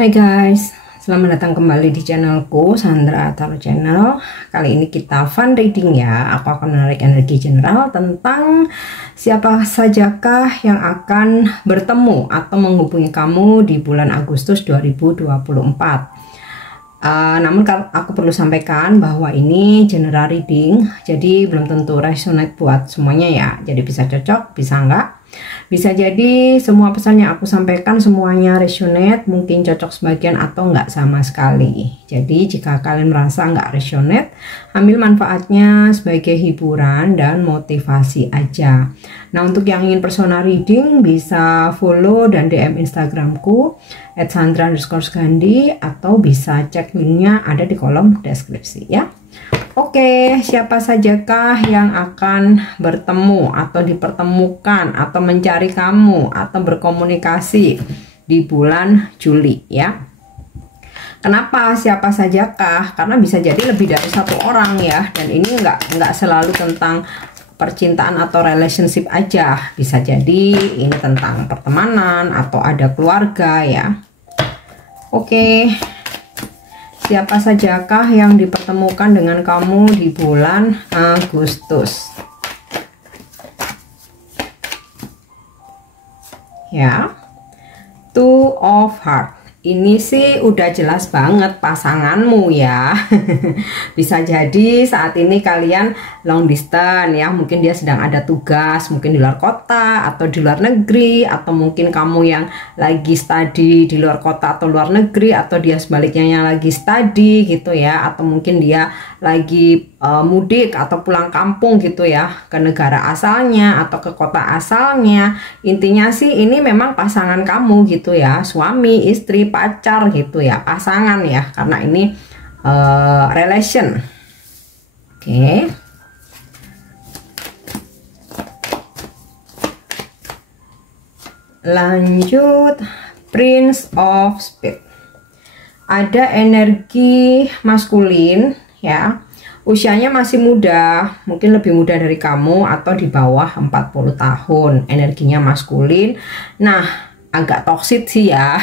Hai guys, selamat datang kembali di channelku Sandra Tarot Channel. Kali ini kita fun reading ya. Aku akan menarik energi general tentang siapa sajakah yang akan bertemu atau menghubungi kamu di bulan Agustus 2024. Namun aku perlu sampaikan bahwa ini general reading, jadi belum tentu resonate buat semuanya ya. Jadi bisa cocok, bisa enggak. Bisa jadi semua pesan yang aku sampaikan semuanya resonate, mungkin cocok sebagian atau enggak sama sekali. Jadi jika kalian merasa enggak resonate, ambil manfaatnya sebagai hiburan dan motivasi aja. Nah, untuk yang ingin personal reading bisa follow dan DM Instagramku @sandra_gandhi atau bisa cek linknya ada di kolom deskripsi ya. Oke, siapa sajakah yang akan bertemu atau dipertemukan atau mencari kamu atau berkomunikasi di bulan Juli ya? Kenapa siapa sajakah? Karena bisa jadi lebih dari satu orang ya, dan ini nggak selalu tentang percintaan atau relationship aja. Bisa jadi ini tentang pertemanan atau ada keluarga ya. Oke. Siapa sajakah yang dipertemukan dengan kamu di bulan Agustus? Ya, Two of Hearts. Ini sih udah jelas banget pasanganmu ya. Bisa jadi saat ini kalian long distance ya, mungkin dia sedang ada tugas, mungkin di luar kota atau di luar negeri, atau mungkin kamu yang lagi study di luar kota atau luar negeri, atau dia sebaliknya yang lagi study gitu ya, atau mungkin dia lagi mudik atau pulang kampung gitu ya, ke negara asalnya atau ke kota asalnya. Intinya sih ini memang pasangan kamu gitu ya, suami, istri, pacar gitu ya, pasangan ya, karena ini relation. Oke. Lanjut, Prince of Spades. Ada energi maskulin ya, usianya masih muda, mungkin lebih muda dari kamu atau di bawah 40 tahun, energinya maskulin. Nah, agak toksik sih ya.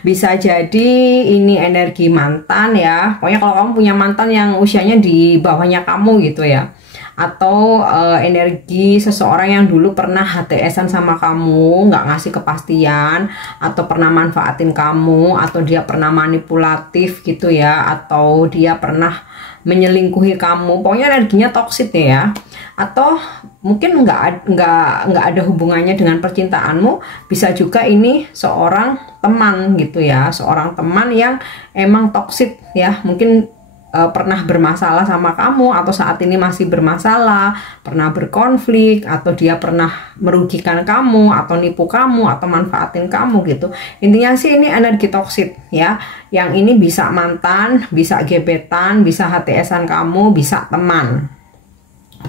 Bisa jadi ini energi mantan ya, pokoknya kalau kamu punya mantan yang usianya di bawahnya kamu gitu ya, atau energi seseorang yang dulu pernah HTS-an sama kamu, nggak ngasih kepastian, atau pernah manfaatin kamu, atau dia pernah manipulatif gitu ya, atau dia pernah menyelingkuhi kamu. Pokoknya energinya toksik ya. Atau mungkin nggak ada hubungannya dengan percintaanmu. Bisa juga ini seorang teman gitu ya, seorang teman yang emang toksik ya, mungkin pernah bermasalah sama kamu, atau saat ini masih bermasalah, pernah berkonflik, atau dia pernah merugikan kamu, atau nipu kamu, atau manfaatin kamu gitu. Intinya sih ini energi toksik ya. Yang ini bisa mantan, bisa gebetan, bisa HTS-an kamu, bisa teman.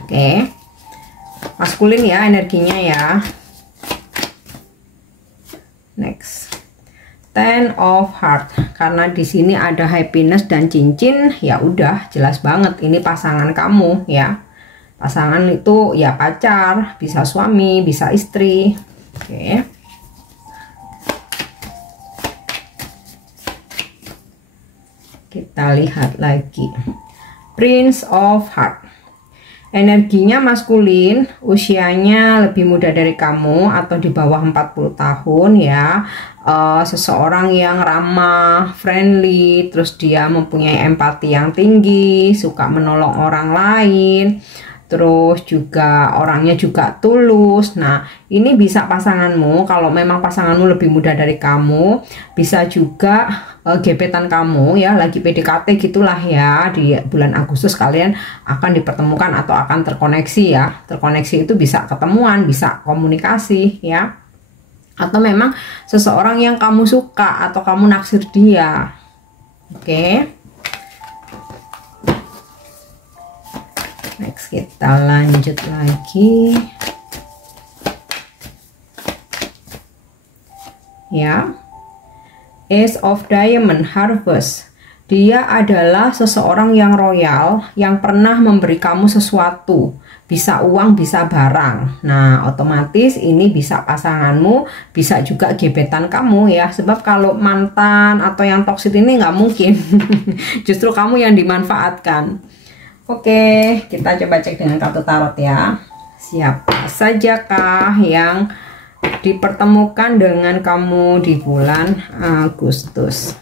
Oke. Maskulin ya energinya ya. Next. Ten of Hearts, karena di sini ada happiness dan cincin, ya udah jelas banget ini pasangan kamu ya. Pasangan itu ya pacar, bisa suami, bisa istri. Oke. Kita lihat lagi. Prince of Hearts. Energinya maskulin, usianya lebih muda dari kamu atau di bawah 40 tahun ya. Seseorang yang ramah, friendly, terus dia mempunyai empati yang tinggi, suka menolong orang lain, terus juga orangnya juga tulus. Nah, ini bisa pasanganmu. Kalau memang pasanganmu lebih muda dari kamu, bisa juga gebetan kamu ya, lagi PDKT gitulah ya. Di bulan Agustus kalian akan dipertemukan atau akan terkoneksi ya. Terkoneksi itu bisa ketemuan, bisa komunikasi ya, atau memang seseorang yang kamu suka atau kamu naksir dia. Oke. Next, kita lanjut lagi ya. Ace of Diamond, Harvest. Dia adalah seseorang yang royal, yang pernah memberi kamu sesuatu, bisa uang, bisa barang. Nah, otomatis ini bisa pasanganmu, bisa juga gebetan kamu ya. Sebab kalau mantan atau yang toksik ini nggak mungkin. Justru kamu yang dimanfaatkan. Oke, kita coba cek dengan kartu tarot ya. Siapa sajakah yang dipertemukan dengan kamu di bulan Agustus?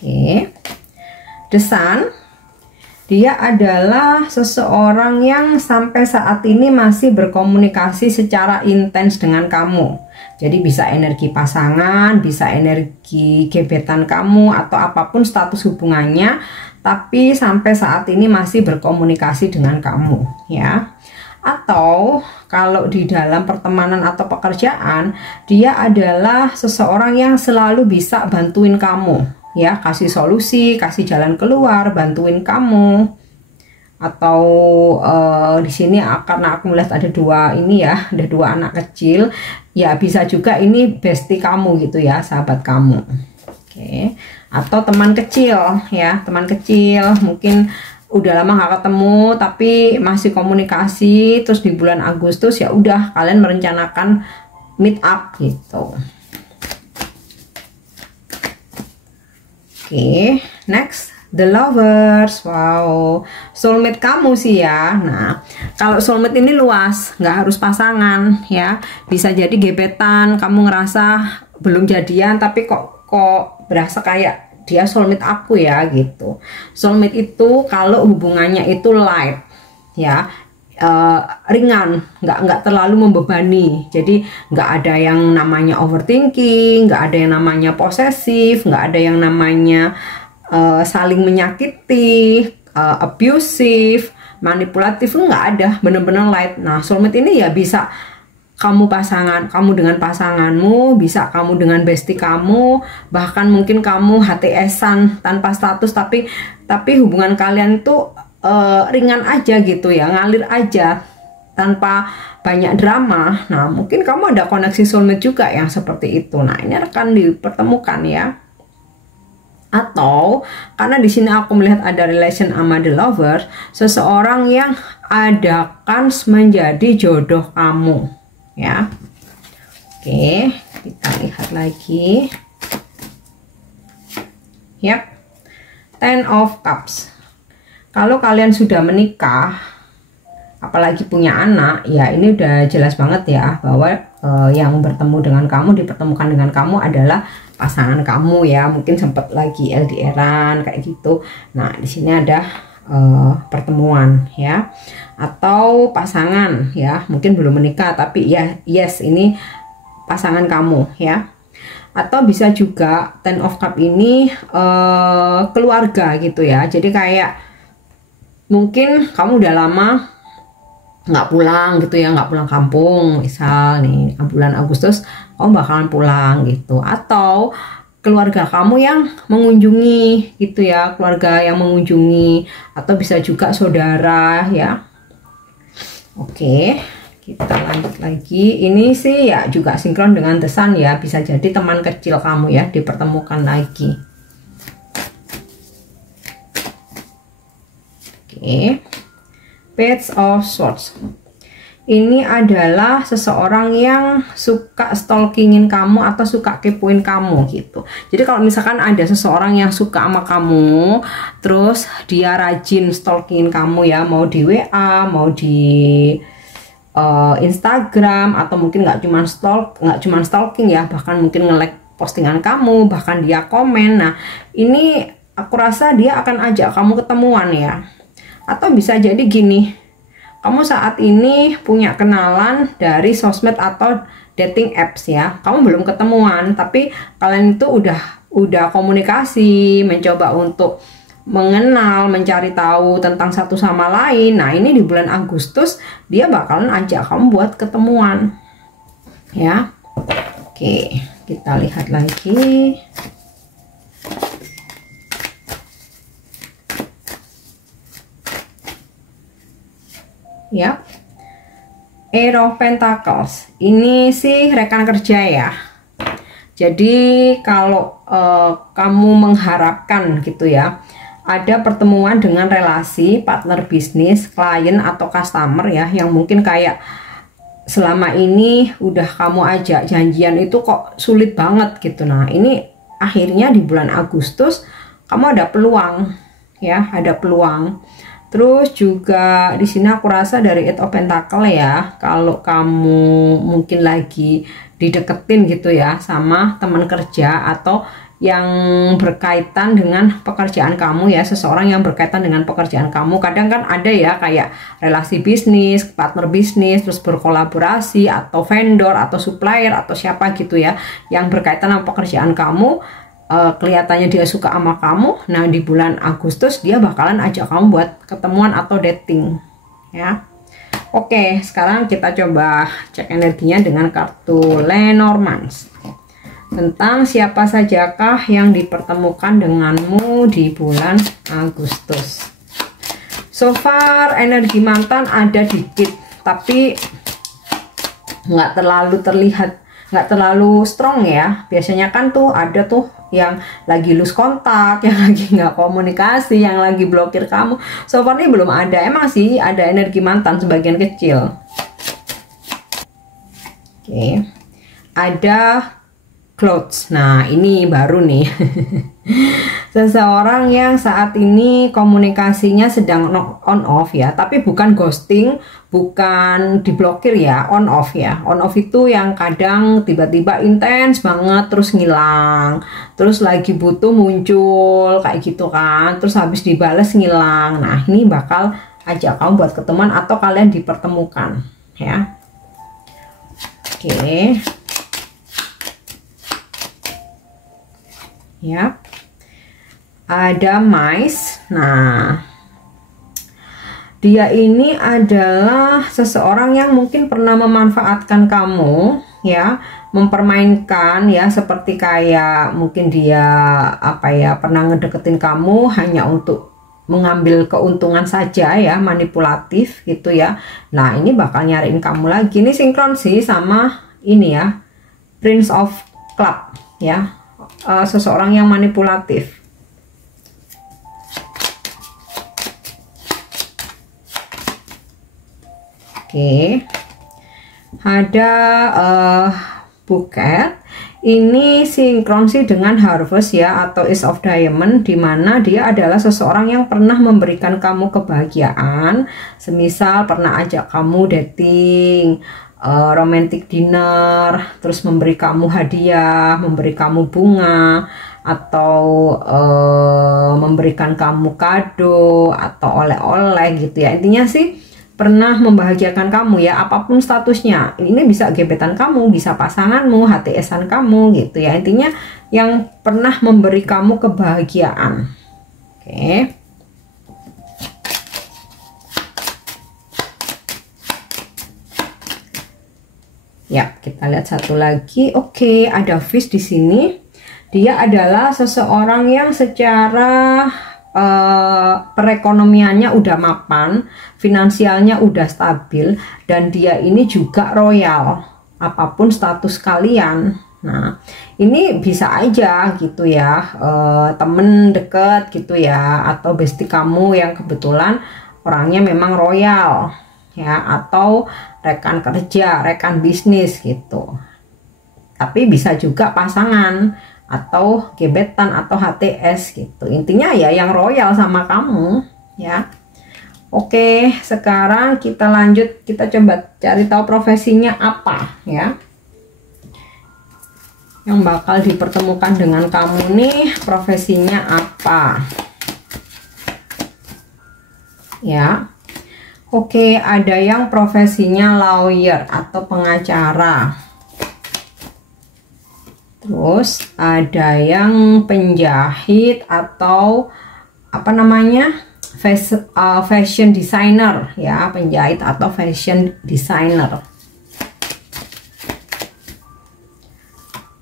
Oke, The Sun, dia adalah seseorang yang sampai saat ini masih berkomunikasi secara intens dengan kamu. Jadi bisa energi pasangan, bisa energi gebetan kamu, atau apapun status hubungannya, tapi sampai saat ini masih berkomunikasi dengan kamu ya. Atau kalau di dalam pertemanan atau pekerjaan, dia adalah seseorang yang selalu bisa bantuin kamu ya, kasih solusi, kasih jalan keluar, bantuin kamu. Atau di sini karena aku melihat ada dua ini ya, ada dua anak kecil ya, bisa juga ini bestie kamu gitu ya, sahabat kamu. Oke. Atau teman kecil ya, teman kecil mungkin udah lama gak ketemu tapi masih komunikasi, terus di bulan Agustus ya udah kalian merencanakan meet up gitu. Oke, next, The Lovers. Wow, soulmate kamu sih ya. Nah, kalau soulmate ini luas, nggak harus pasangan ya. Bisa jadi gebetan, kamu ngerasa belum jadian tapi kok berasa kayak dia soulmate aku ya gitu. Soulmate itu kalau hubungannya itu light ya, ringan, nggak terlalu membebani. Jadi nggak ada yang namanya overthinking, nggak ada yang namanya posesif, nggak ada yang namanya saling menyakiti, abusive, manipulatif, nggak ada, bener-bener light. Nah, soulmate ini ya bisa kamu kamu dengan pasanganmu, bisa kamu dengan bestie kamu, bahkan mungkin kamu HTS-an tanpa status, tapi hubungan kalian itu ringan aja gitu ya, ngalir aja tanpa banyak drama. Nah, mungkin kamu ada koneksi soulmate juga yang seperti itu. Nah, ini akan dipertemukan ya. Atau karena di sini aku melihat ada relation sama The Lovers, seseorang yang akan menjadi jodoh kamu ya. Oke, kita lihat lagi. Yap, Ten of Cups. Kalau kalian sudah menikah, apalagi punya anak, ya ini udah jelas banget ya bahwa yang bertemu dengan kamu, dipertemukan dengan kamu adalah pasangan kamu ya. Mungkin sempat lagi LDRan kayak gitu. Nah, di sini ada pertemuan ya, atau pasangan ya, mungkin belum menikah tapi ya yes, ini pasangan kamu ya. Atau bisa juga Ten of Cup ini keluarga gitu ya. Jadi kayak mungkin kamu udah lama nggak pulang gitu ya, nggak pulang kampung, misal nih bulan Agustus kamu bakalan pulang gitu. Atau keluarga kamu yang mengunjungi gitu ya, keluarga yang mengunjungi, atau bisa juga saudara ya. Oke, kita lanjut lagi. Ini sih ya juga sinkron dengan The Sun ya, bisa jadi teman kecil kamu ya dipertemukan lagi. Oke, Page of Swords. Ini adalah seseorang yang suka stalkingin kamu atau suka kepoin kamu gitu. Jadi kalau misalkan ada seseorang yang suka sama kamu, terus dia rajin stalkingin kamu ya, mau di WA, mau di Instagram, atau mungkin nggak cuma stalking ya, bahkan mungkin nge-like postingan kamu, bahkan dia komen. Nah, ini aku rasa dia akan ajak kamu ketemuan ya. Atau bisa jadi gini, kamu saat ini punya kenalan dari sosmed atau dating apps ya. Kamu belum ketemuan, tapi kalian itu udah komunikasi, mencoba untuk mengenal, mencari tahu tentang satu sama lain. Nah, ini di bulan Agustus dia bakalan ajak kamu buat ketemuan. Ya. Oke, kita lihat lagi. ya. Eight of Pentacles ini sih rekan kerja ya. Jadi kalau kamu mengharapkan gitu ya, ada pertemuan dengan relasi, partner bisnis, klien atau customer ya, yang mungkin kayak selama ini udah kamu ajak janjian itu kok sulit banget gitu. Nah ini akhirnya di bulan Agustus kamu ada peluang ya, ada peluang. Terus juga di sini aku rasa dari Eight of Pentacle ya, kalau kamu mungkin lagi dideketin gitu ya sama teman kerja atau yang berkaitan dengan pekerjaan kamu ya, seseorang yang berkaitan dengan pekerjaan kamu. Kadang kan ada ya kayak relasi bisnis, partner bisnis, terus berkolaborasi atau vendor atau supplier atau siapa gitu ya yang berkaitan sama pekerjaan kamu. Kelihatannya dia suka sama kamu. Nah di bulan Agustus dia bakalan ajak kamu buat ketemuan atau dating ya. Oke, sekarang kita coba cek energinya dengan kartu Lenormand. Tentang siapa sajakah yang dipertemukan denganmu di bulan Agustus. So far energi mantan ada dikit, tapi nggak terlalu terlihat, nggak terlalu strong ya. Biasanya kan tuh ada tuh yang lagi lose kontak, yang lagi nggak komunikasi, yang lagi blokir kamu. So far ini belum ada. Emang sih ada energi mantan sebagian kecil. Oke, ada clothes. Nah ini baru nih. Seseorang yang saat ini komunikasinya sedang on off ya, tapi bukan ghosting, bukan diblokir ya, on off ya. On off itu yang kadang tiba-tiba intens banget terus ngilang, terus lagi butuh muncul kayak gitu kan, terus habis dibales ngilang. Nah ini bakal ajak kamu buat ketemuan atau kalian dipertemukan ya. Oke ya, ada Mais. Nah dia ini adalah seseorang yang mungkin pernah memanfaatkan kamu ya, mempermainkan ya, seperti kayak mungkin dia apa ya, pernah ngedeketin kamu hanya untuk mengambil keuntungan saja ya, manipulatif gitu ya. Nah ini bakal nyariin kamu lagi. Ini sinkron sih sama ini ya, Prince of Cup ya, seseorang yang manipulatif. Oke, ada Buket. Ini sinkron sih dengan Harvest ya, atau Ace of Diamond, dimana dia adalah seseorang yang pernah memberikan kamu kebahagiaan, semisal pernah ajak kamu dating, romantic dinner, terus memberi kamu hadiah, memberi kamu bunga, atau memberikan kamu kado atau oleh-oleh gitu ya. Intinya sih pernah membahagiakan kamu ya, apapun statusnya. Ini bisa gebetan kamu, bisa pasanganmu, HTS-an kamu gitu ya. Intinya yang pernah memberi kamu kebahagiaan. Oke. Ya, kita lihat satu lagi. Oke, ada Fish di sini. Dia adalah seseorang yang secara perekonomiannya udah mapan, finansialnya udah stabil, dan dia ini juga royal apapun status kalian. Nah ini bisa aja gitu ya, temen deket gitu ya, atau bestie kamu yang kebetulan orangnya memang royal ya, atau rekan kerja, rekan bisnis gitu. Tapi bisa juga pasangan atau gebetan atau HTS gitu. Intinya ya yang royal sama kamu ya. Oke, sekarang kita lanjut, kita coba cari tahu profesinya apa ya, yang bakal dipertemukan dengan kamu nih. Profesinya apa ya? Oke, ada yang profesinya lawyer atau pengacara. Terus ada yang penjahit atau apa namanya, fashion designer ya, penjahit atau fashion designer.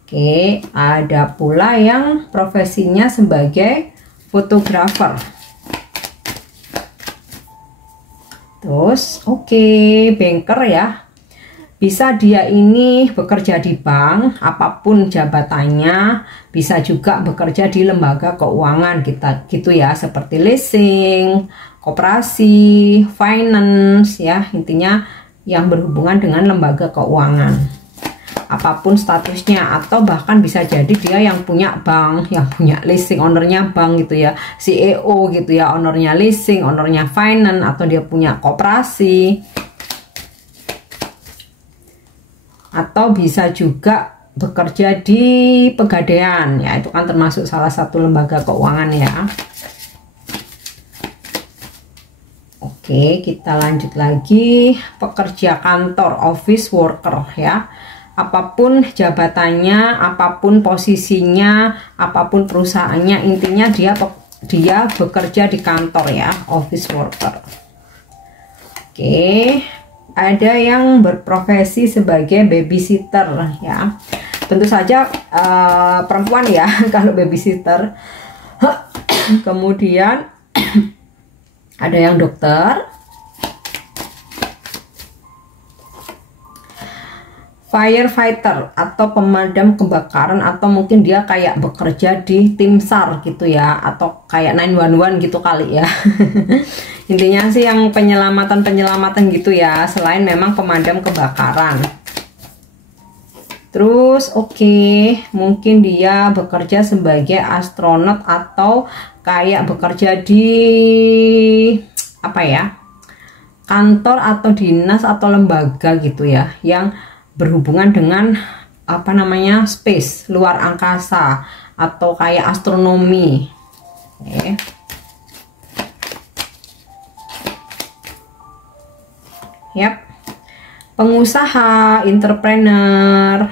Oke, ada pula yang profesinya sebagai fotografer. Terus banker ya. Bisa dia ini bekerja di bank, apapun jabatannya, bisa juga bekerja di lembaga keuangan kita gitu ya, seperti leasing, koperasi, finance ya, intinya yang berhubungan dengan lembaga keuangan. Apapun statusnya, atau bahkan bisa jadi dia yang punya bank, yang punya leasing, ownernya bank gitu ya, CEO gitu ya, ownernya leasing, ownernya finance, atau dia punya koperasi. Atau bisa juga bekerja di pegadaian ya, itu kan termasuk salah satu lembaga keuangan ya. Oke, kita lanjut lagi. Pekerja kantor, office worker ya, apapun jabatannya, apapun posisinya, apapun perusahaannya, intinya dia bekerja di kantor ya, office worker. Oke, ada yang berprofesi sebagai babysitter ya, tentu saja perempuan ya kalau babysitter. Kemudian ada yang dokter, firefighter atau pemadam kebakaran, atau mungkin dia kayak bekerja di tim SAR gitu ya, atau kayak 911 gitu kali ya. Intinya sih yang penyelamatan gitu ya, selain memang pemadam kebakaran. Terus mungkin dia bekerja sebagai astronot, atau kayak bekerja di apa ya, kantor atau dinas atau lembaga gitu ya, yang berhubungan dengan apa namanya, space, luar angkasa, atau kayak astronomi. Pengusaha, entrepreneur.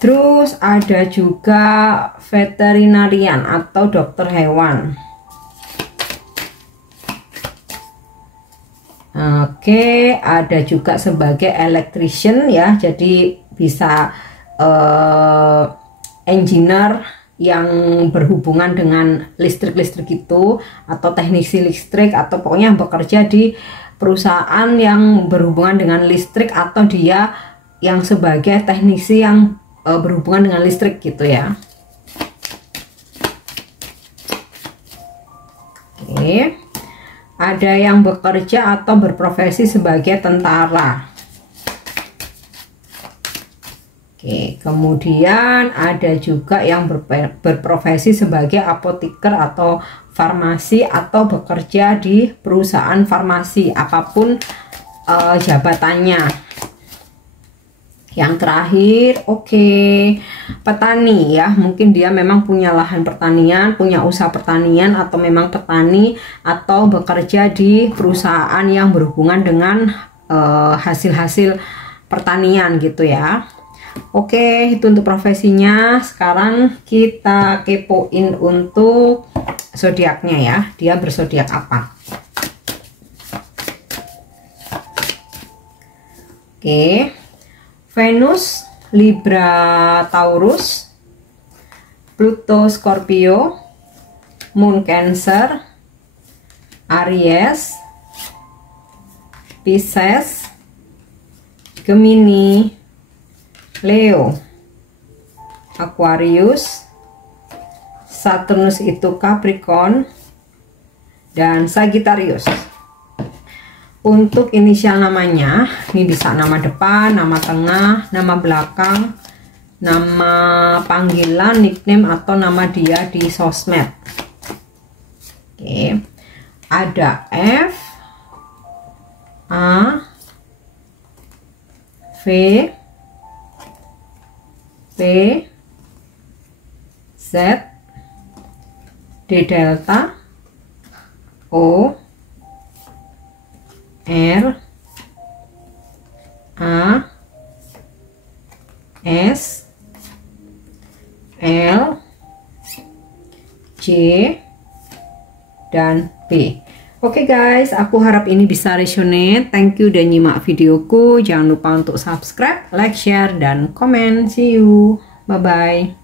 Terus ada juga veterinarian atau dokter hewan. Ada juga sebagai electrician ya, jadi bisa engineer yang berhubungan dengan listrik itu, atau teknisi listrik, atau pokoknya bekerja di perusahaan yang berhubungan dengan listrik, atau dia yang sebagai teknisi yang berhubungan dengan listrik gitu ya. Ada yang bekerja atau berprofesi sebagai tentara. Kemudian ada juga yang berprofesi sebagai apoteker atau farmasi, atau bekerja di perusahaan farmasi, apapun jabatannya. Yang terakhir, petani ya, mungkin dia memang punya lahan pertanian, punya usaha pertanian, atau memang petani, atau bekerja di perusahaan yang berhubungan dengan hasil-hasil pertanian gitu ya. Itu untuk profesinya. Sekarang kita kepoin untuk zodiaknya ya, dia berzodiak apa. Venus Libra Taurus, Pluto Scorpio, Moon Cancer, Aries, Pisces, Gemini, Leo, Aquarius, Saturnus itu Capricorn, dan Sagittarius. Untuk inisial namanya, ini bisa nama depan, nama tengah, nama belakang, nama panggilan, nickname, atau nama dia di sosmed. Ada F, A, V, P, Z, D delta, O, R, A, S, L, J, dan B. Guys, aku harap ini bisa resonate. Thank you udah nyimak videoku. Jangan lupa untuk subscribe, like, share, dan komen. See you. Bye-bye.